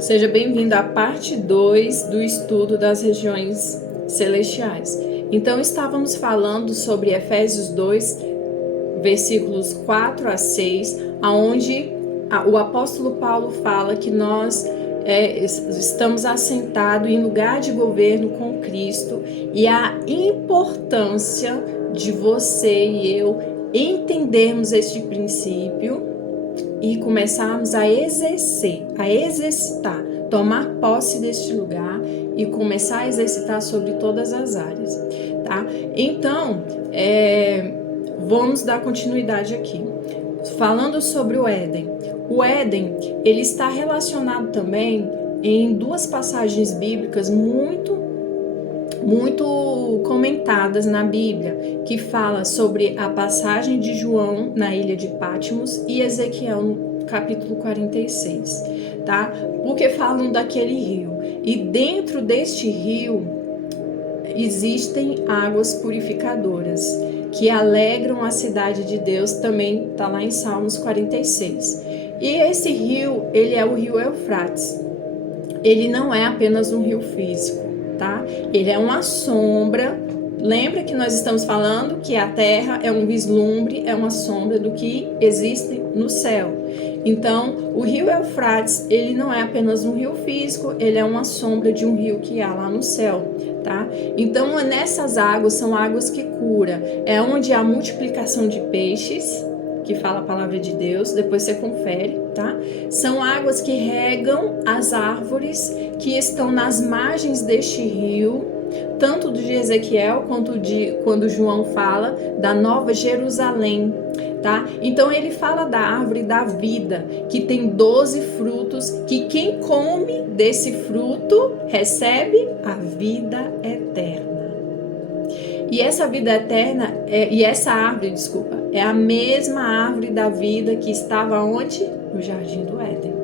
Seja bem-vindo à parte 2 do estudo das regiões celestiais. Então, estávamos falando sobre Efésios 2, versículos 4 a 6, onde o apóstolo Paulo fala que nós estamos assentados em lugar de governo com Cristo e a importância de você e eu entendermos este princípio e começarmos a exercitar, tomar posse deste lugar e começar a exercitar sobre todas as áreas, tá? Então, vamos dar continuidade aqui. Falando sobre o Éden. O Éden, ele está relacionado também em duas passagens bíblicas muito comentadas na Bíblia, que fala sobre a passagem de João na ilha de Patmos e Ezequiel no capítulo 46, tá? Porque falam daquele rio. E dentro deste rio existem águas purificadoras que alegram a cidade de Deus, também está lá em Salmos 46. E esse rio, ele é o rio Eufrates. Ele não é apenas um rio físico, tá? Ele é uma sombra. Lembra que nós estamos falando que a terra é um vislumbre, é uma sombra do que existe no céu. Então, o rio Eufrates, ele não é apenas um rio físico, ele é uma sombra de um rio que há lá no céu, tá? Então, nessas águas, são águas que curam. É onde há multiplicação de peixes, que fala a palavra de Deus, depois você confere, tá? São águas que regam as árvores que estão nas margens deste rio, tanto de Ezequiel quanto de quando João fala da Nova Jerusalém, tá? Então ele fala da árvore da vida, que tem 12 frutos, que quem come desse fruto recebe a vida eterna. E essa vida eterna, essa árvore, é a mesma árvore da vida que estava onde? No Jardim do Éden.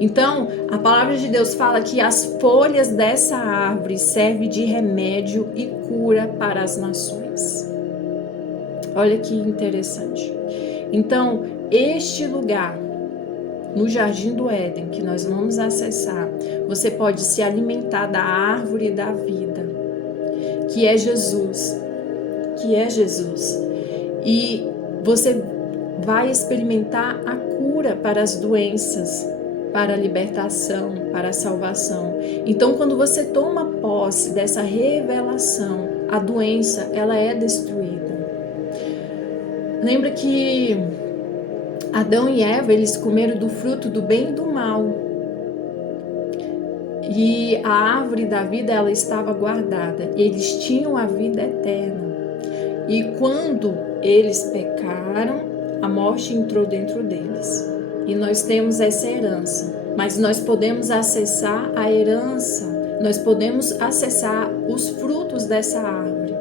Então, a palavra de Deus fala que as folhas dessa árvore servem de remédio e cura para as nações. Olha que interessante. Então, este lugar, no Jardim do Éden, que nós vamos acessar, você pode se alimentar da árvore da vida, que é Jesus. E você vai experimentar a cura para as doenças, para a libertação, para a salvação. Então, quando você toma posse dessa revelação, a doença, ela é destruída. Lembra que Adão e Eva, eles comeram do fruto do bem e do mal. E a árvore da vida, ela estava guardada. Eles tinham a vida eterna. E quando eles pecaram, a morte entrou dentro deles. E nós temos essa herança. Mas nós podemos acessar a herança. Nós podemos acessar os frutos dessa árvore.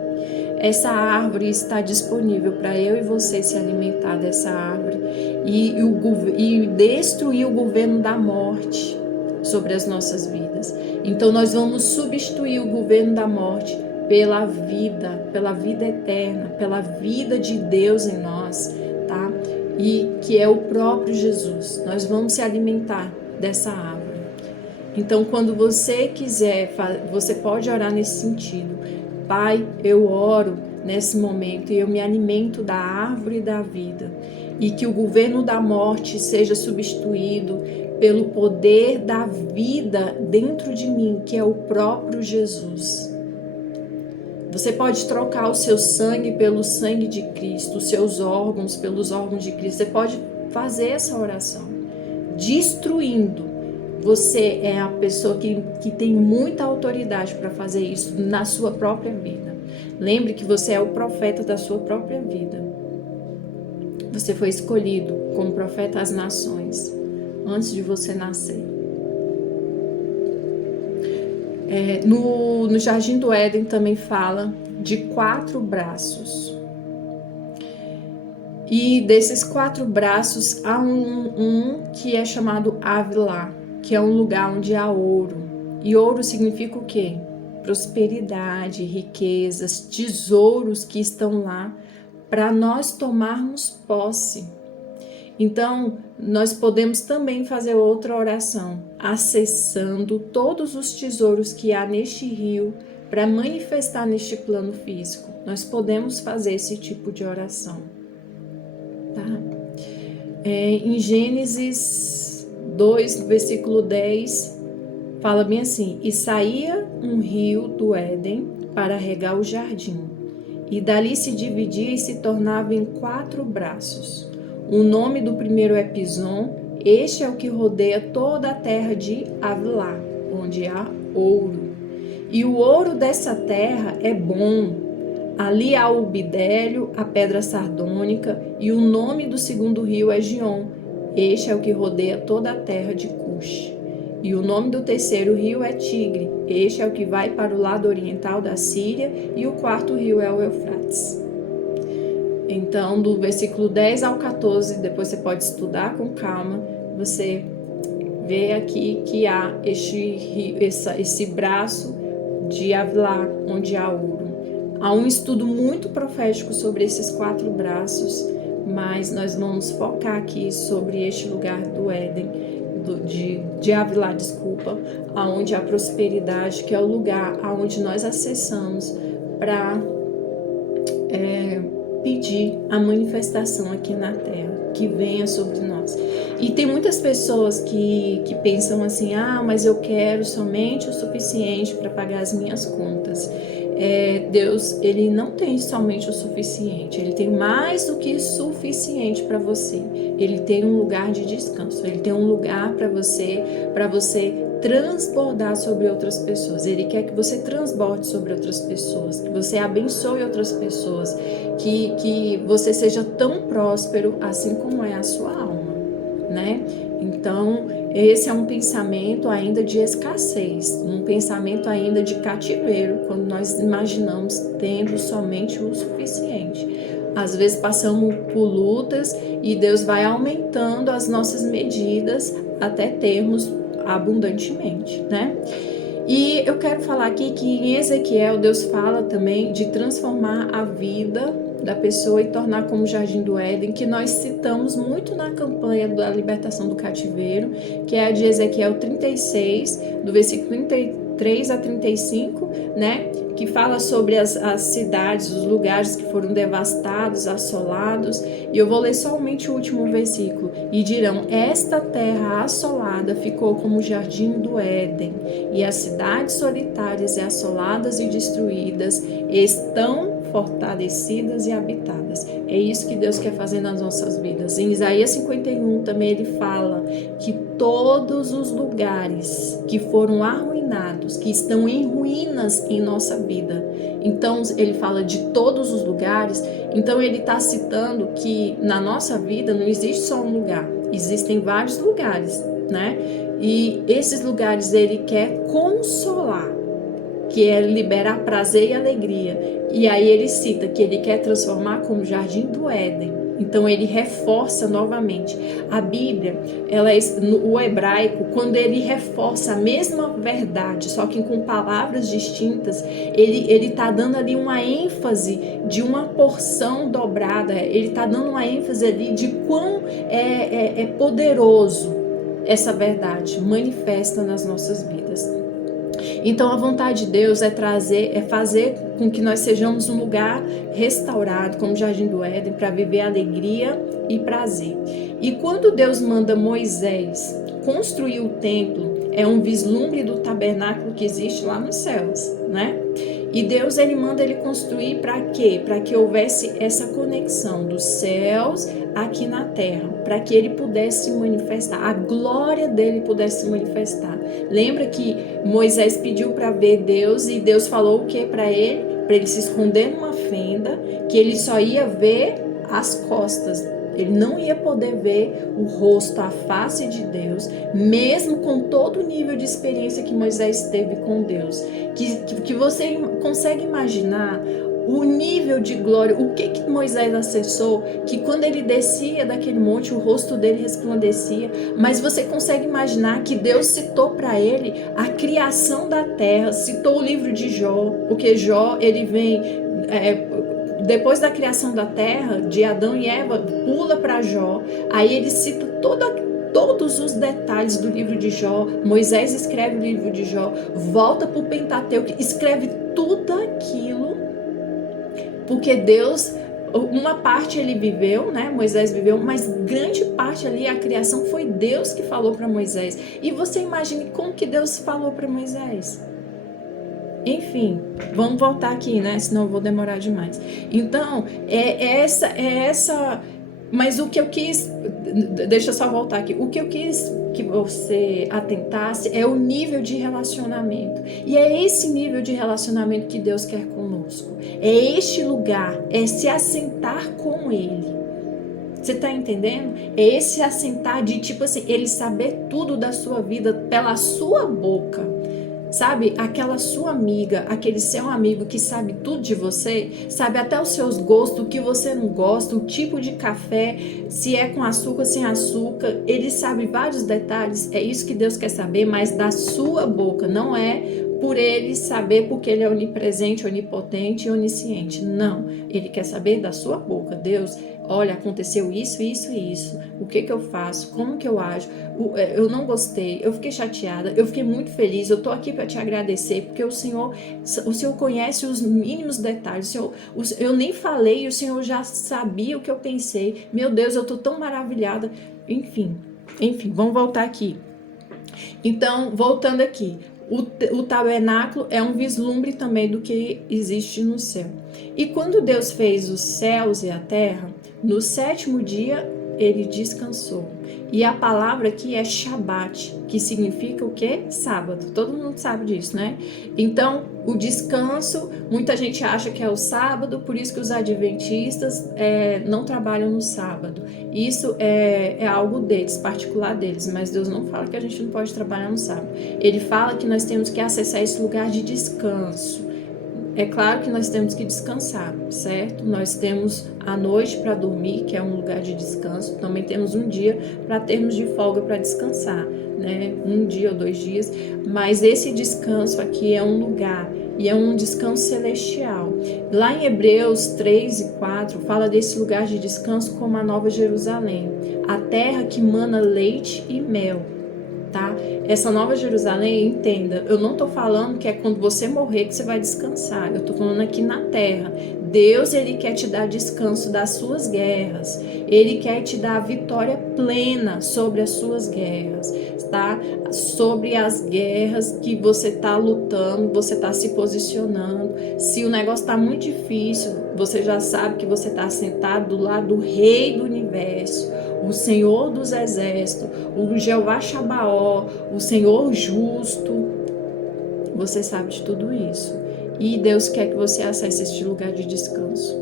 Essa árvore está disponível para eu e você se alimentar dessa árvore e destruir o governo da morte sobre as nossas vidas. Então nós vamos substituir o governo da morte pela vida eterna, pela vida de Deus em nós, tá? E que é o próprio Jesus. Nós vamos se alimentar dessa árvore. Então, quando você quiser, você pode orar nesse sentido. Pai, eu oro nesse momento e eu me alimento da árvore da vida. E que o governo da morte seja substituído pelo poder da vida dentro de mim, que é o próprio Jesus. Você pode trocar o seu sangue pelo sangue de Cristo, os seus órgãos pelos órgãos de Cristo. Você pode fazer essa oração, destruindo. Você é a pessoa que tem muita autoridade para fazer isso na sua própria vida. Lembre que você é o profeta da sua própria vida. Você foi escolhido como profeta às nações antes de você nascer. No Jardim do Éden também fala de 4 braços. E desses 4 braços há um que é chamado Havilá, que é um lugar onde há ouro. E ouro significa o quê? Prosperidade, riquezas, tesouros que estão lá para nós tomarmos posse. Então, nós podemos também fazer outra oração, acessando todos os tesouros que há neste rio para manifestar neste plano físico. Nós podemos fazer esse tipo de oração, tá? Em Gênesis 2, versículo 10, fala bem assim: e saía um rio do Éden para regar o jardim, e dali se dividia e se tornava em 4 braços. O nome do primeiro é Pison. Este é o que rodeia toda a terra de Havilá, onde há ouro. E o ouro dessa terra é bom. Ali há o bidélio, a pedra sardônica, e o nome do segundo rio é Gion. Este é o que rodeia toda a terra de Cush. E o nome do terceiro rio é Tigre. Este é o que vai para o lado oriental da Síria, e o quarto rio é o Eufrates. Então, do versículo 10 ao 14, depois você pode estudar com calma, você vê aqui que há esse braço de Havilá, onde há ouro. Há um estudo muito profético sobre esses 4 braços, mas nós vamos focar aqui sobre este lugar do Éden, de Havilá, aonde há prosperidade, que é o lugar aonde nós acessamos para pedir a manifestação aqui na terra, que venha sobre nós. E tem muitas pessoas que pensam assim: mas eu quero somente o suficiente para pagar as minhas contas. Deus, ele não tem somente o suficiente, ele tem mais do que suficiente para você. Ele tem um lugar de descanso, ele tem um lugar para você transbordar sobre outras pessoas. Ele quer que você transborde sobre outras pessoas, que você abençoe outras pessoas, que você seja tão próspero assim como é a sua alma, né? Então, esse é um pensamento ainda de escassez, um pensamento ainda de cativeiro, quando nós imaginamos tendo somente o suficiente. Às vezes passamos por lutas e Deus vai aumentando as nossas medidas até termos abundantemente, né? E eu quero falar aqui que em Ezequiel Deus fala também de transformar a vida da pessoa e tornar como o Jardim do Éden, que nós citamos muito na campanha da libertação do cativeiro, que é a de Ezequiel 36, do versículo 33 a 35, né? Que fala sobre as cidades, os lugares que foram devastados, assolados. E eu vou ler somente o último versículo. E dirão: esta terra assolada ficou como o Jardim do Éden, e as cidades solitárias e assoladas e destruídas estão fortalecidas e habitadas. É isso que Deus quer fazer nas nossas vidas. Em Isaías 51 também ele fala que todos os lugares que foram arruinados, que estão em ruínas em nossa vida. Então ele fala de todos os lugares. Então ele está citando que na nossa vida não existe só um lugar, existem vários lugares, né? E esses lugares ele quer consolar, que é liberar prazer e alegria. E aí ele cita que ele quer transformar como o Jardim do Éden. Então ele reforça novamente. A Bíblia, o hebraico, quando ele reforça a mesma verdade, só que com palavras distintas, ele está dando ali uma ênfase de uma porção dobrada. Ele está dando uma ênfase ali de quão é poderoso essa verdade manifesta nas nossas vidas. Então a vontade de Deus é fazer com que nós sejamos um lugar restaurado, como o Jardim do Éden, para viver alegria e prazer. E quando Deus manda Moisés construir o templo, é um vislumbre do tabernáculo que existe lá nos céus, né? E Deus ele manda ele construir para quê? Para que houvesse essa conexão dos céus aqui na terra, para que ele pudesse manifestar, a glória dele pudesse manifestar. Lembra que Moisés pediu para ver Deus e Deus falou o que para ele? Para ele se esconder numa fenda, que ele só ia ver as costas. Ele não ia poder ver o rosto, a face de Deus, mesmo com todo o nível de experiência que Moisés teve com Deus. Que você consegue imaginar o nível de glória, o que Moisés acessou, que quando ele descia daquele monte, o rosto dele resplandecia. Mas você consegue imaginar que Deus citou para ele a criação da terra, citou o livro de Jó, porque Jó, ele vem... depois da criação da terra, de Adão e Eva, pula para Jó. Aí ele cita todos os detalhes do livro de Jó. Moisés escreve o livro de Jó, volta para o Pentateuco, escreve tudo aquilo, porque Deus, uma parte ele viveu, né? Moisés viveu, mas grande parte ali, a criação, foi Deus que falou para Moisés. E você imagine como que Deus falou para Moisés. Enfim, vamos voltar aqui, né? Senão eu vou demorar demais. Então, é essa. Mas o que eu quis, deixa eu só voltar aqui. O que eu quis que você atentasse é o nível de relacionamento. E é esse nível de relacionamento que Deus quer conosco. É este lugar, é se assentar com Ele. Você tá entendendo? É esse assentar de tipo assim, Ele saber tudo da sua vida pela sua boca. Sabe, aquela sua amiga, aquele seu amigo que sabe tudo de você, sabe até os seus gostos, o que você não gosta, o tipo de café, se é com açúcar, sem açúcar, ele sabe vários detalhes. É isso que Deus quer saber, mas da sua boca, não é por ele saber porque ele é onipresente, onipotente e onisciente. Não, ele quer saber da sua boca. Deus, olha, aconteceu isso, isso e isso. O que eu faço? Como que eu ajo? Eu não gostei, eu fiquei chateada, eu fiquei muito feliz, eu tô aqui para te agradecer, porque o Senhor conhece os mínimos detalhes. Eu nem falei, o Senhor já sabia o que eu pensei. Meu Deus, eu tô tão maravilhada. Enfim, vamos voltar aqui. Então, voltando aqui, o tabernáculo é um vislumbre também do que existe no céu. E quando Deus fez os céus e a terra, no 7º dia ele descansou. E a palavra aqui é Shabat, que significa o quê? Sábado. Todo mundo sabe disso, né? Então, o descanso, muita gente acha que é o sábado, por isso que os adventistas não trabalham no sábado. Isso é algo deles, particular deles, mas Deus não fala que a gente não pode trabalhar no sábado. Ele fala que nós temos que acessar esse lugar de descanso. É claro que nós temos que descansar, certo? Nós temos a noite para dormir, que é um lugar de descanso. Também temos um dia para termos de folga para descansar, né? 1 dia ou 2 dias. Mas esse descanso aqui é um lugar e é um descanso celestial. Lá em Hebreus 3:4 fala desse lugar de descanso como a Nova Jerusalém, a terra que mana leite e mel. Tá? Essa Nova Jerusalém, entenda, eu não tô falando que é quando você morrer que você vai descansar, eu tô falando aqui na terra. Deus, ele quer te dar descanso das suas guerras, ele quer te dar a vitória plena sobre as suas guerras, tá? Sobre as guerras que você tá lutando, você tá se posicionando. Se o negócio tá muito difícil, você já sabe que você tá sentado do lado do Rei do Universo, o Senhor dos Exércitos, o Jeová Shabaó, o Senhor justo. Você sabe de tudo isso. E Deus quer que você acesse este lugar de descanso.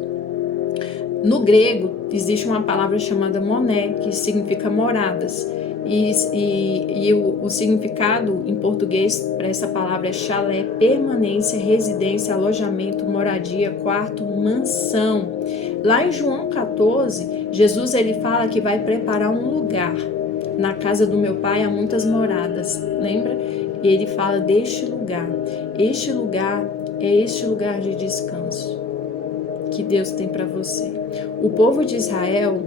No grego, existe uma palavra chamada moné, que significa moradas. E o significado em português para essa palavra é chalé, permanência, residência, alojamento, moradia, quarto, mansão. Lá em João 14, Jesus ele fala que vai preparar um lugar. Na casa do meu pai há muitas moradas, lembra? E ele fala deste lugar. Este lugar é este lugar de descanso que Deus tem para você. O povo de Israel,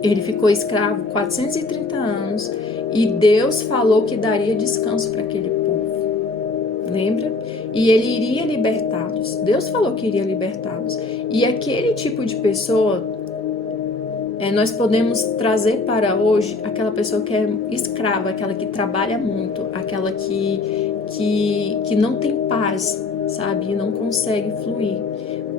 ele ficou escravo 430 anos e Deus falou que daria descanso para aquele povo. Lembra? E ele iria libertá-los. Deus falou que iria libertá-los. E aquele tipo de pessoa, nós podemos trazer para hoje aquela pessoa que é escrava, aquela que trabalha muito, aquela que não tem paz, sabe? E não consegue fluir,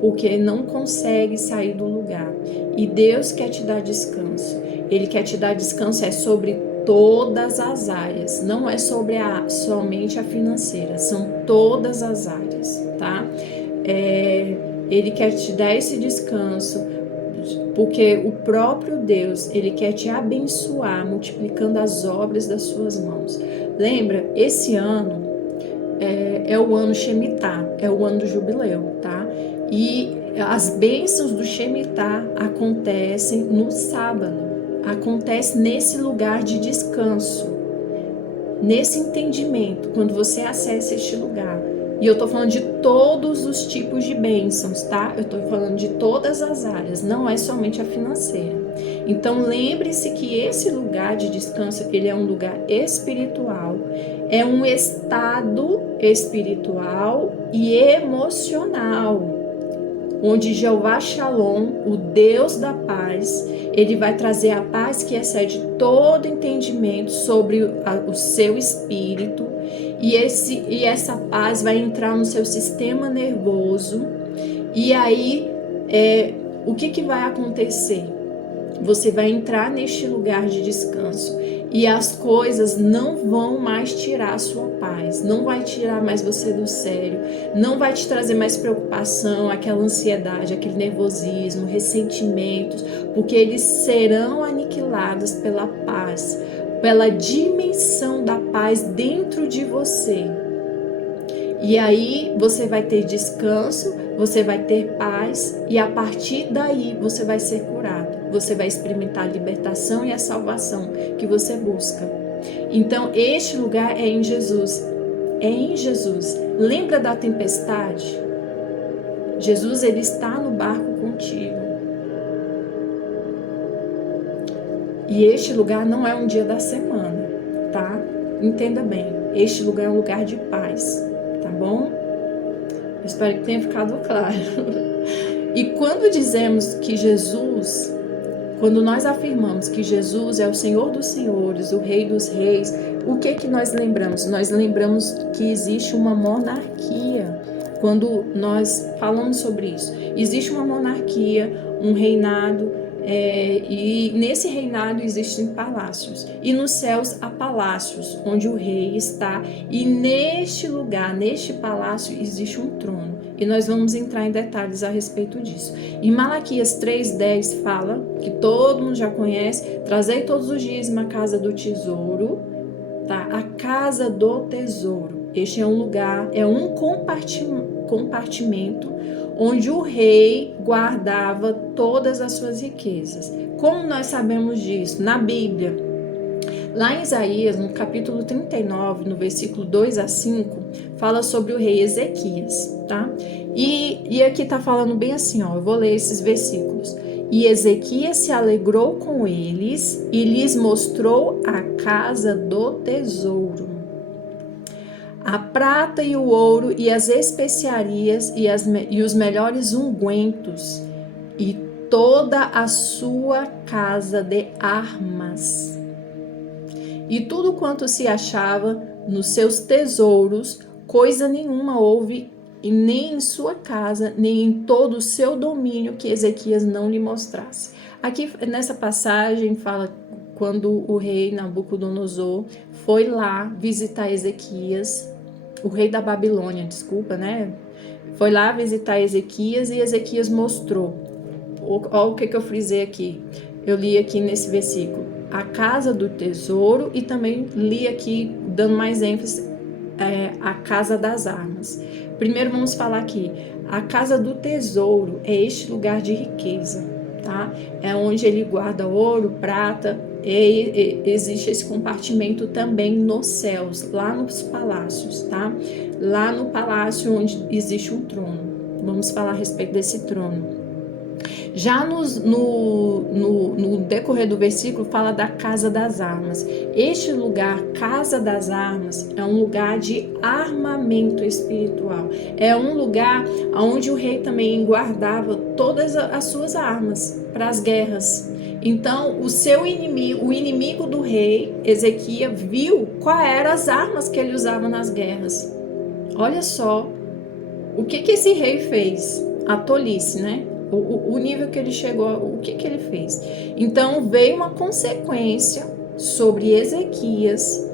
porque não consegue sair do lugar. E Deus quer te dar descanso. Ele quer te dar descanso sobre todas as áreas, não é sobre somente a financeira, são todas as áreas, tá? Ele quer te dar esse descanso, porque o próprio Deus, ele quer te abençoar, multiplicando as obras das suas mãos. Lembra, esse ano é o ano Shemitah, é o ano do jubileu, tá? E as bênçãos do Shemitah acontecem no sábado, acontece nesse lugar de descanso, nesse entendimento, quando você acessa este lugar. E eu tô falando de todos os tipos de bênçãos, tá? Eu tô falando de todas as áreas, não é somente a financeira. Então lembre-se que esse lugar de descanso, ele é um lugar espiritual, é um estado espiritual e emocional, onde Jeová Shalom, o Deus da paz, ele vai trazer a paz que excede todo entendimento sobre o seu espírito, e essa paz vai entrar no seu sistema nervoso, e aí o que vai acontecer? Você vai entrar neste lugar de descanso e as coisas não vão mais tirar a sua paz, não vai tirar mais você do sério, não vai te trazer mais preocupação, aquela ansiedade, aquele nervosismo, ressentimentos, porque eles serão aniquilados pela paz, pela dimensão da paz dentro de você. E aí você vai ter descanso, você vai ter paz e a partir daí você vai ser curado. Você vai experimentar a libertação e a salvação que você busca. Então este lugar é em Jesus. É em Jesus. Lembra da tempestade? Jesus, ele está no barco contigo. E este lugar não é um dia da semana, tá? Entenda bem. Este lugar é um lugar de paz. Tá bom? Eu espero que tenha ficado claro. E quando dizemos que Jesus, quando nós afirmamos que Jesus é o Senhor dos Senhores, o Rei dos Reis, o que nós lembramos? Nós lembramos que existe uma monarquia. Quando nós falamos sobre isso, existe uma monarquia, um reinado, e nesse reinado existem palácios, e nos céus há palácios onde o rei está, e neste lugar, neste palácio existe um trono, e nós vamos entrar em detalhes a respeito disso. Em Malaquias 3:10 fala, que todo mundo já conhece: trazei todos os dias uma casa do tesouro, tá? A casa do tesouro. Este é um lugar, é um compartimento onde o rei guardava todas as suas riquezas. Como nós sabemos disso? Na Bíblia, lá em Isaías, no capítulo 39, no versículo 2 a 5, fala sobre o rei Ezequias, tá? E aqui tá falando bem assim, ó, eu vou ler esses versículos. E Ezequias se alegrou com eles e lhes mostrou a casa do tesouro, a prata e o ouro e as especiarias e os melhores ungüentos e toda a sua casa de armas. E tudo quanto se achava nos seus tesouros, coisa nenhuma houve, e nem em sua casa, nem em todo o seu domínio que Ezequias não lhe mostrasse. Aqui nessa passagem fala quando o rei Nabucodonosor foi lá visitar Ezequias, o rei da Babilônia, desculpa, né? Foi lá visitar Ezequias e Ezequias mostrou. Olha o que eu frisei aqui. Eu li aqui nesse versículo: a casa do tesouro, e também li aqui, dando mais ênfase, a casa das armas. Primeiro vamos falar aqui. A casa do tesouro é este lugar de riqueza, tá? É onde ele guarda ouro, prata, e existe esse compartimento também nos céus, lá nos palácios, tá? Lá no palácio onde existe um trono. Vamos falar a respeito desse trono. Já no decorrer do versículo fala da casa das armas. Este lugar, casa das armas, é um lugar de armamento espiritual. É um lugar onde o rei também guardava todas as suas armas para as guerras. Então, o inimigo do rei, Ezequias, viu quais eram as armas que ele usava nas guerras. Olha só, o que esse rei fez? A tolice, né? O nível que ele chegou, o que ele fez? Então, veio uma consequência sobre Ezequias,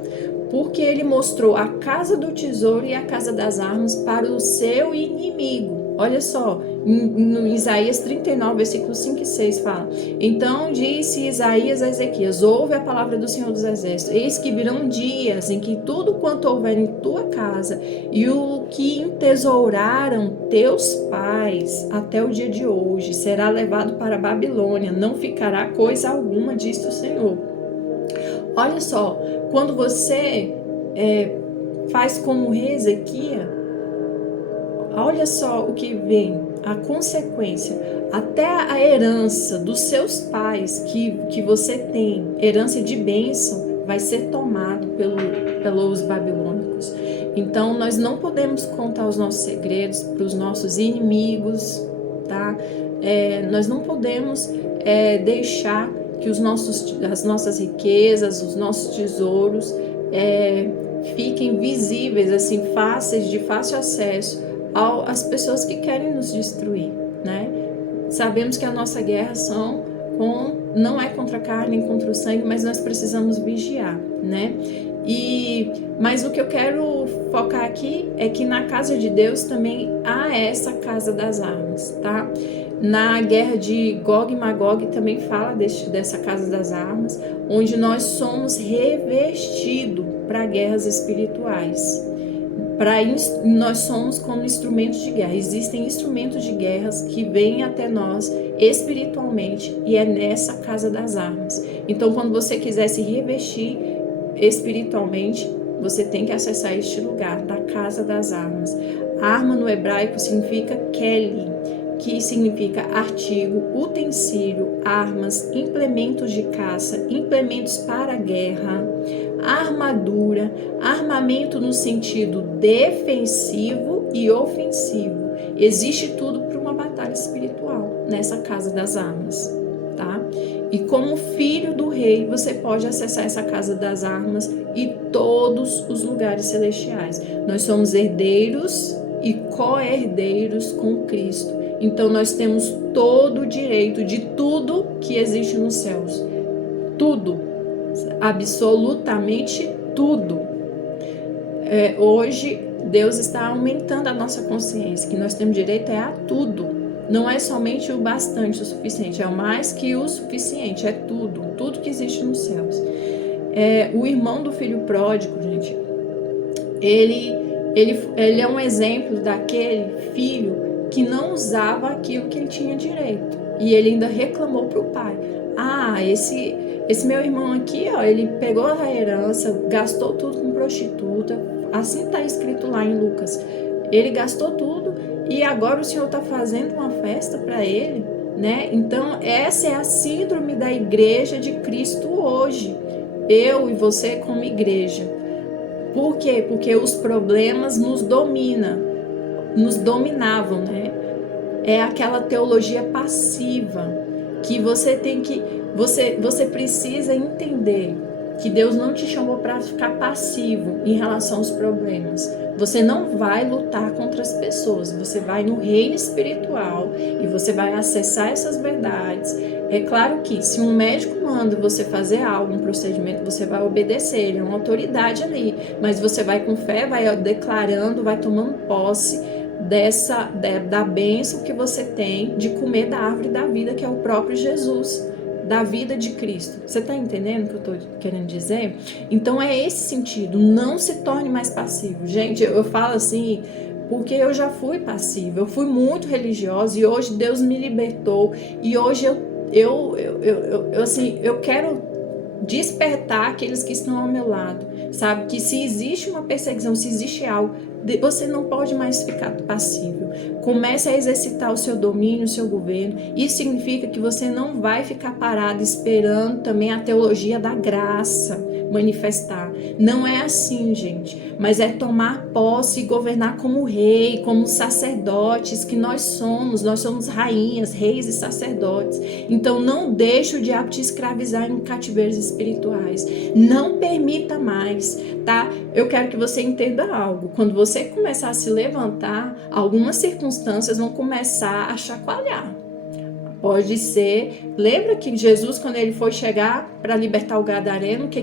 porque ele mostrou a casa do tesouro e a casa das armas para o seu inimigo. Olha só, no Isaías 39, versículos 5 e 6 fala: então disse Isaías a Ezequias: ouve a palavra do Senhor dos Exércitos, eis que virão dias em que tudo quanto houver em tua casa e o que entesouraram teus pais até o dia de hoje será levado para a Babilônia, não ficará coisa alguma, diz o Senhor. Olha só, quando você faz como o rei Ezequias, olha só o que vem, a consequência, até a herança dos seus pais que você tem, herança de bênção, vai ser tomado pelos babilônicos. Então nós não podemos contar os nossos segredos para os nossos inimigos, tá? Nós não podemos deixar que as nossas riquezas, os nossos tesouros fiquem visíveis, assim, fáceis, de fácil acesso às pessoas que querem nos destruir, né? Sabemos que a nossa guerra não é contra a carne nem contra o sangue, mas nós precisamos vigiar, né? Mas o que eu quero focar aqui é que na casa de Deus também há essa casa das armas, tá? Na guerra de Gog e Magog também fala dessa casa das armas, onde nós somos revestidos para guerras espirituais. Nós somos como instrumentos de guerra. Existem instrumentos de guerras que vêm até nós espiritualmente, e é nessa casa das armas. Então, quando você quiser se revestir espiritualmente, você tem que acessar este lugar, da casa das armas. Arma no hebraico significa keli, que significa artigo, utensílio, armas, implementos de caça, implementos para a guerra, armadura, armamento no sentido defensivo e ofensivo. Existe tudo para uma batalha espiritual nessa casa das armas, tá? E como filho do rei, você pode acessar essa casa das armas e todos os lugares celestiais. Nós somos herdeiros e co-herdeiros com Cristo. Então nós temos todo o direito de tudo que existe nos céus. Tudo. Absolutamente tudo. Hoje Deus está aumentando a nossa consciência, que nós temos direito a tudo. Não é somente o bastante, o suficiente, é mais que o suficiente, é tudo que existe nos céus. O irmão do filho pródigo, gente, ele é um exemplo daquele filho que não usava aquilo que ele tinha direito, e ele ainda reclamou para o pai: esse meu irmão aqui, ó, ele pegou a herança, gastou tudo com prostituta, assim está escrito lá em Lucas, ele gastou tudo e agora o Senhor está fazendo uma festa para ele, né? Então essa é a síndrome da igreja de Cristo hoje, eu e você como igreja. Por quê? Porque os problemas nos dominavam, né? É aquela teologia passiva que você precisa entender que Deus não te chamou para ficar passivo em relação aos problemas. Você não vai lutar contra as pessoas, você vai no reino espiritual e você vai acessar essas verdades. É claro que se um médico manda você fazer algo, um procedimento, você vai obedecer, ele é uma autoridade ali, mas você vai com fé, vai declarando, vai tomando posse da bênção que você tem de comer da árvore da vida, que é o próprio Jesus, da vida de Cristo. Você está entendendo o que eu estou querendo dizer? Então é esse sentido, não se torne mais passivo. Gente, eu falo assim porque eu já fui passiva, eu fui muito religiosa e hoje Deus me libertou, e hoje eu quero despertar aqueles que estão ao meu lado, sabe? Que se existe uma perseguição, se existe algo, você não pode mais ficar passivo. Comece a exercitar o seu domínio, o seu governo. Isso significa que você não vai ficar parado esperando também a teologia da graça manifestar. Não é assim, gente, mas é tomar posse e governar como rei, como sacerdotes que nós somos rainhas, reis e sacerdotes. Então não deixe o diabo te escravizar em cativeiros espirituais, não permita mais, tá? Eu quero que você entenda algo: quando você começar a se levantar, algumas circunstâncias vão começar a chacoalhar. Pode ser, lembra que Jesus, quando ele foi chegar para libertar o gadareno, que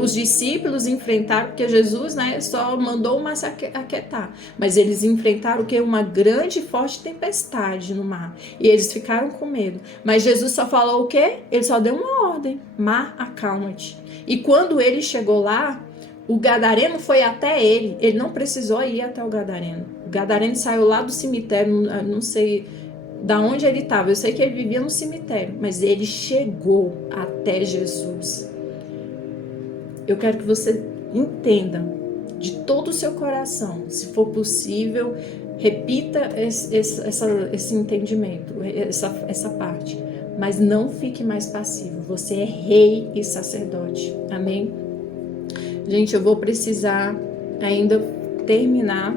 os discípulos enfrentaram? Porque Jesus, né, só mandou o mar se aquietar, mas eles enfrentaram uma grande e forte tempestade no mar, e eles ficaram com medo, mas Jesus só falou o quê? Ele só deu uma ordem: mar, acalma-te. E quando ele chegou lá, o gadareno foi até ele não precisou ir até o gadareno saiu lá do cemitério, não sei da onde ele estava, eu sei que ele vivia no cemitério, mas ele chegou até Jesus. Eu quero que você entenda de todo o seu coração, se for possível, Repita esse entendimento, essa parte. Mas não fique mais passivo. Você é rei e sacerdote. Amém? Gente, eu vou precisar ainda terminar,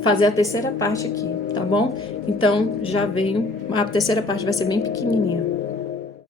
fazer a terceira parte aqui, tá bom? Então, já venho. A terceira parte vai ser bem pequenininha.